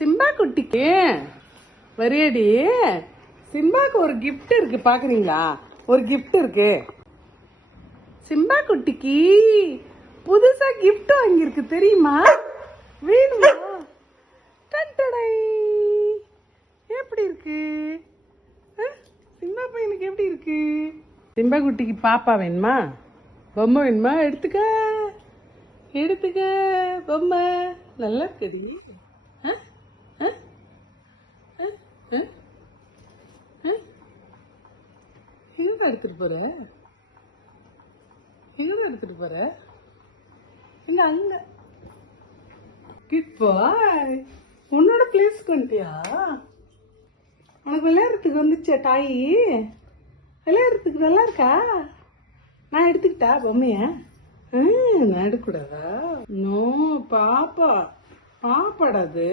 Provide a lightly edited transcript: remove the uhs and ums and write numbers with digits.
Simba குட்டிக்கு வரியடி. சிம்பாக்கு ஒரு gift இருக்கு, பாக்குறீங்களா? ஒரு கிஃப்ட் இருக்கு. சிம்பா குட்டிக்கு புதுசா கிஃப்ட் வாங்கியிருக்கு, தெரியுமா? வேணுமா? டண்டடை. எப்படி இருக்கு? சிம்பா பையனுக்கு எப்படி இருக்கு? சிம்பா குட்டிக்கு பாப்பா வேணுமா? பொம்மை வேணுமா? எடுத்துக்க எடுத்துக்க. பொம்மை நல்லா இருக்குடி. எங்க எடுத்துட்டு போற? எங்க எடுத்துட்டு போற? எங்க அங்க. இப்போ உன்னோட பிளேஸ்க்கு வந்துட்டியா? உனக்கு விளையாடுறதுக்கு வந்துச்சா தாயி? விளையாடுறதுக்கு நல்லா இருக்கா? நான் எடுத்துக்கிட்டா பொம்மைய? நான் எடுக்கூடாதா? நோ, பாப்பா பாப்பாடா அது.